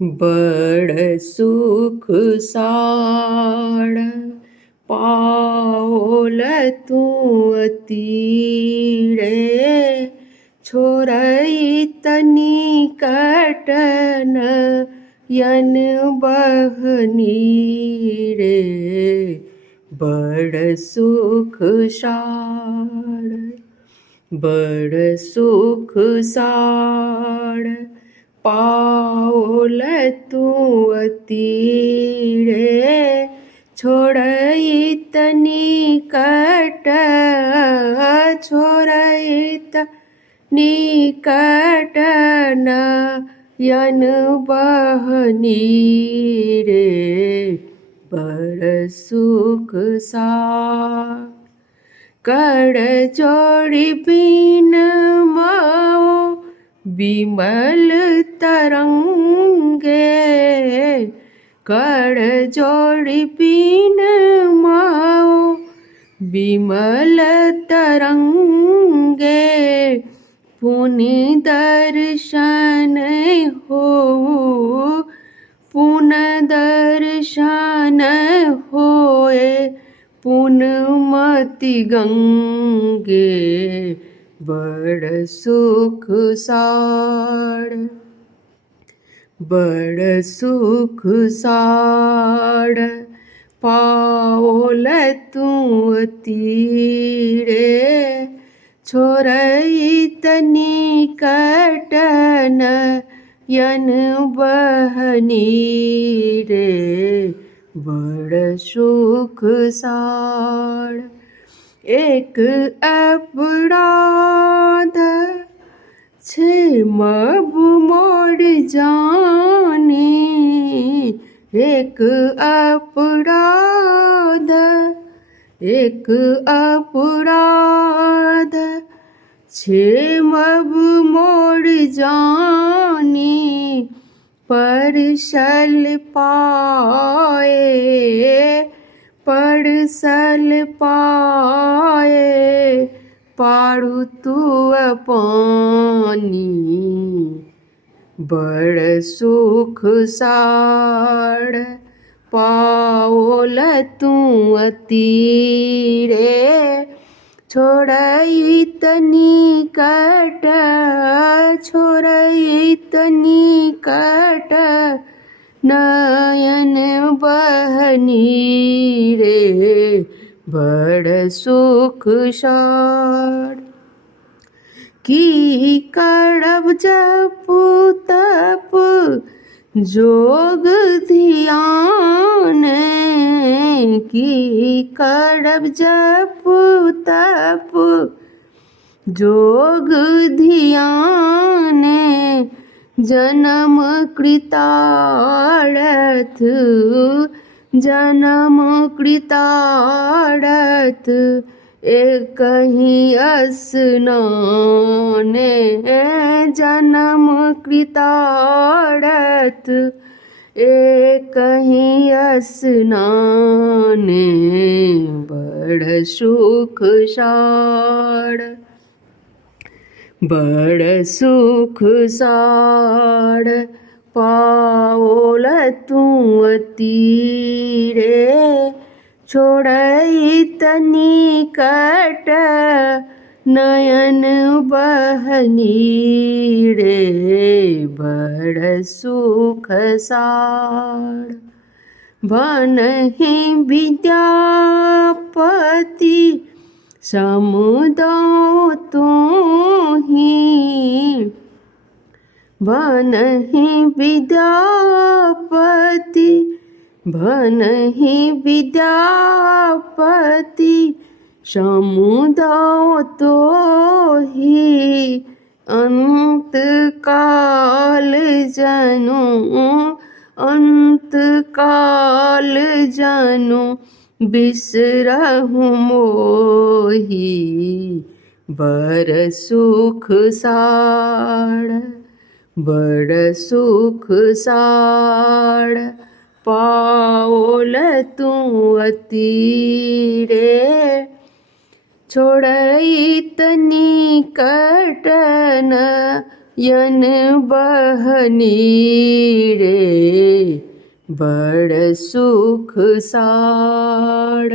बड़ सुख साड़ पाओल तू अतीरे छोरई तनी कटन यन बहनी रे बड़ सुख साड़ बड़ सुख साड़ पाओल तू अतीरे छोड़ई तनी कट छोड़ई तनी कट नयन बहनी रे बड़ सुख साड़ कर जोड़ी बीन माओ विमल तरंगे कर जोड़ी बीन माओ विमल तरंगे पुनि दर्शन हो पुन दर्शन होए पुनमति गंगे बड़ सुख साड़ बड़ सुख साड़ पाओल तू तीरे छोरई तनी कटन यन बहनी रे बड़ सुख साड़ एक अपराध छे मब मोड़ जाने एक अपराध छे मब मोड़ जाने परसल पाए पाड़ू तू पानी बड़ सुख साड़ पाओल तू तीरे छोड़ई तनी कट छोड़ई तनी कट नयन बहनी रे बड़ सुख साड़ की करब जप तप जोग ध्यान की करब जप तप जोग ध्यान जन्म कृतार्थ एक ही स्नान जन्म कृतार्थ एक ही स्नान बड़ सुख साड़ बड़ सुख साड़ पाओल तू तीरे छोड़ई तनी कट नयन बहनी रे बड़ सुख साड़ बनहि विद्यापति समुदो तूही बनहि विद्यापति समुदो तोही अंत काल जनु बिसरहु मोही बड़ सुख साड़ पाओल तू तीरे छोड़ई तनी कटन यन बहनी रे बड़ सुख साड़।